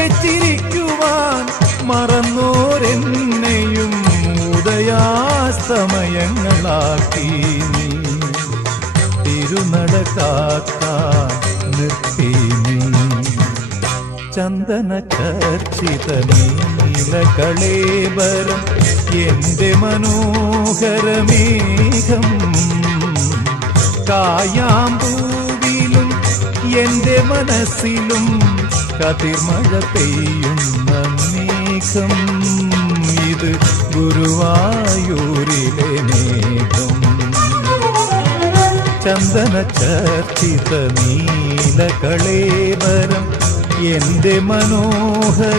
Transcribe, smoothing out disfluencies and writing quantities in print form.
ഉറക്കെ ചിരിക്കുവാൻ മറന്നോരെന്നെയും ഉദയാസ്തമയങ്ങളാക്കി നീ തിരുനട കാക്കാൻ നിർത്തി നീ ചന്ദന ചർച്ചിത നീലകളേബരം എന്റെ മനോഹരമേഘം കായാമ്പൂവിലും എന്റെ മനസ്സിലും കതിർമഴ പെയ്യുന്ന മേഘം ഇത് ഗുരുവായൂരിലെ മേഘം ചന്ദന ചർച്ചിത നീലകളേബരം എന്റെ മനോഹരമേഘം